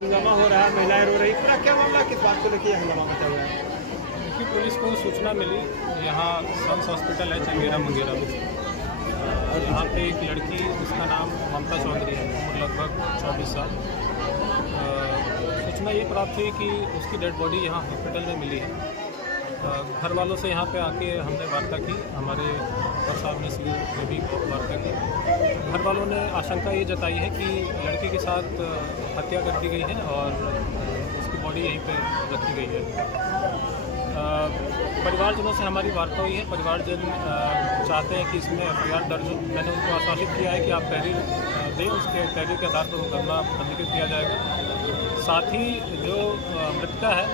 हंगामा हो रहा है, महिलाएं रो रही, पूरा क्या मामला, किस बात को लेकर हंगामा मचा हुआ है? देखिए, पुलिस को सूचना मिली, यहाँ सन्स हॉस्पिटल है चंगेरा मंगेरा में। यहाँ पे एक लड़की जिसका नाम ममता चौधरी है, उम्र लगभग 24 साल। सूचना ये प्राप्त हुई कि उसकी डेड बॉडी यहाँ हॉस्पिटल में मिली है। घर वालों से यहाँ पे आके हमने वार्ता की, हमारे डॉक्टर साहब ने सिविल में भी वार्ता की। घर वालों ने आशंका ये जताई है कि लड़की के साथ हत्या कर दी गई है और उसकी बॉडी यहीं पे रखी गई है। परिवारजनों से हमारी वार्ता हुई है। परिवारजन चाहते हैं कि इसमें एफआईआर दर्ज हो। मैंने उनको आश्वासित किया है कि आप तहरीर दें, उसके तहरीर के आधार पर मुकदमा पंजीकृत किया जाएगा। साथ ही जो मृतका है,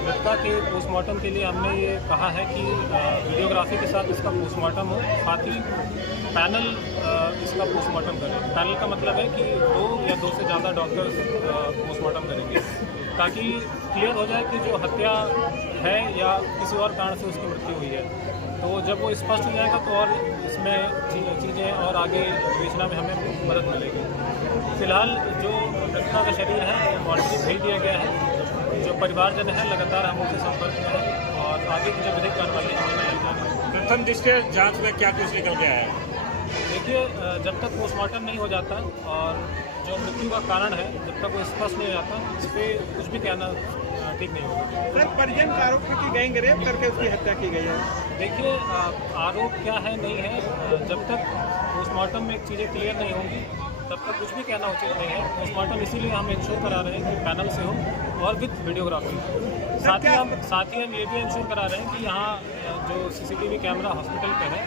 मृतका के पोस्टमार्टम के लिए हमने ये कहा है कि वीडियोग्राफी के साथ इसका पोस्टमार्टम हो, साथ ही पैनल इसका पोस्टमार्टम करें। पैनल का मतलब है कि 2 या 2 से ज़्यादा डॉक्टर्स पोस्टमार्टम करेंगे, ताकि क्लियर हो जाए कि जो हत्या है या किसी और कारण से उसकी मृत्यु हुई है। तो जब वो स्पष्ट हो जाएगा तो और इसमें चीज़ें और आगे विवेचना में हमें मदद मिलेगी। फिलहाल जो मृतका का शरीर है मॉर्चरी भेज दिया गया है। जो परिवारजन है लगातार हम उनसे संपर्क में हैं और आगे की जो विधिक कार्रवाई है हमें जाएगी। प्रथम दृष्टया जांच में क्या कुछ निकल गया है? देखिए, जब तक पोस्टमार्टम नहीं हो जाता और जो मृत्यु का कारण है जब तक वो स्पष्ट नहीं हो जाता, इस पर कुछ भी कहना ठीक नहीं होगा। सर, परिजन का आरोप है कि गैंग रेप करके उसकी हत्या की गई है। देखिए, आरोप क्या है नहीं है, जब तक पोस्टमार्टम में चीज़ें क्लियर नहीं होंगी तब तक कुछ भी कहना उचित नहीं है। पोस्टमार्टम इसीलिए हम इंश्योर करा रहे हैं कि पैनल से हो और विथ वीडियोग्राफी। साथ ही हम ये भी इंश्योर करा रहे हैं कि यहाँ जो सीसीटीवी कैमरा हॉस्पिटल पे है,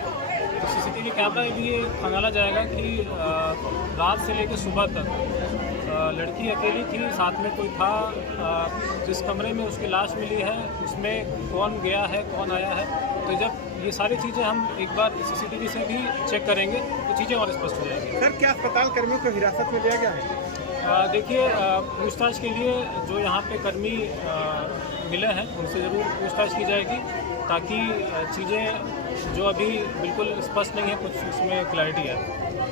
तो सीसीटीवी कैमरा भी ये खंगाला जाएगा कि रात से लेकर सुबह तक लड़की अकेली थी, साथ में कोई था, जिस कमरे में उसकी लाश मिली है उसमें कौन गया है कौन आया है। तो जब ये सारी चीज़ें हम एक बार सीसीटीवी से भी चेक करेंगे तो चीज़ें और स्पष्ट हो जाएंगी। सर, क्या अस्पताल कर्मियों को हिरासत में लिया गया है? देखिए, पूछताछ के लिए जो यहाँ पे कर्मी मिले हैं उनसे ज़रूर पूछताछ की जाएगी, ताकि चीज़ें जो अभी बिल्कुल स्पष्ट नहीं है कुछ उसमें क्लैरिटी है।